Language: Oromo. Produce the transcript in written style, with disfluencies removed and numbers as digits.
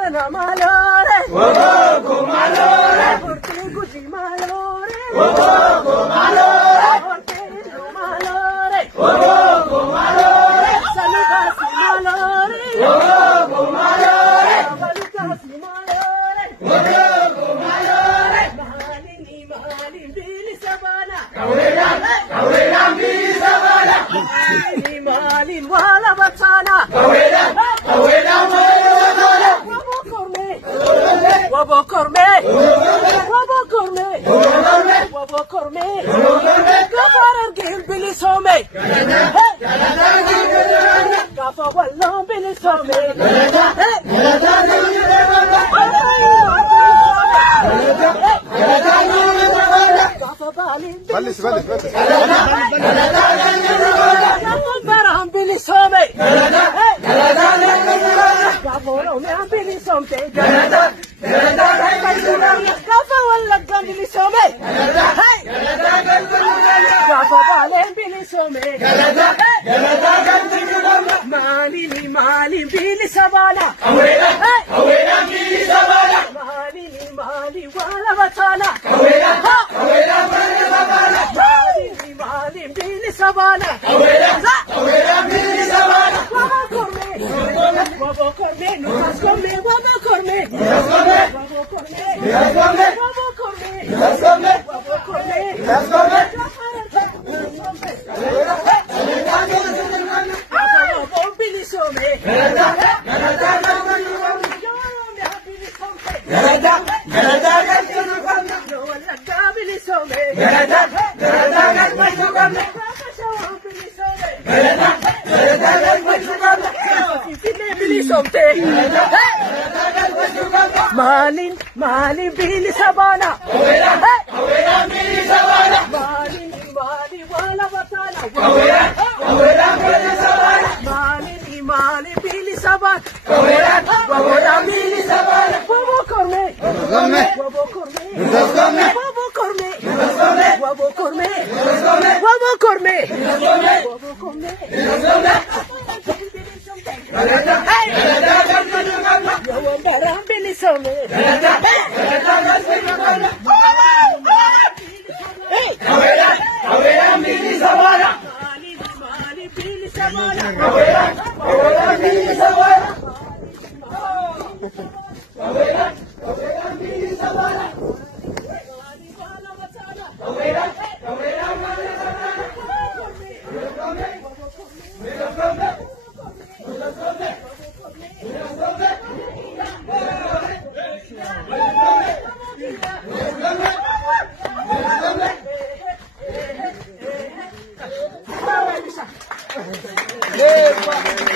Borana malore, Wobogo malore, Portuguese malore, Wobogo malore, Portello malore, Wobogo malore, Salivasi malore, Wobogo malore, Valutasi malore, Wobogo malore, Malini bili sabana, Kawela mbili sabala, Malin wala batana, Kawela mbili sabala, Wabo korme, Wabo korme, Gafarar gil bili some, Gafa wallo bili some, Gafa balin bili some, Gafa baram bili some, Gafa wala bili some, Gafa wala bili some, Gafa balin bili some, Mali bili sabana, Kawela mbili sabala, Mali wala batana, Kawela mbili sabala, Mali bili sabana, Kawela mbili sabala, Wabo korme, nukas korme, wabo korme, wabo korme, Let's go, man. wabo korme, Let's go, man. wabo korme, Let's go, man. wabo bili some, Malin bili sabana, Kawela mbili sabala, Malin wala batana, Kawela mbili sabala, Malin bili sabana, Kawela mbili sabala, wabo korme, Come, wabo korme, Let's go, man. wabo korme, Let's go, man. wabo korme, Let's go, man. wabo korme, Let's go, man. wabo korme. Let's go, man. Yawan bili some, Kawela mbili sabala, Mali bili sabana, Kawela mbili sabala, Epa!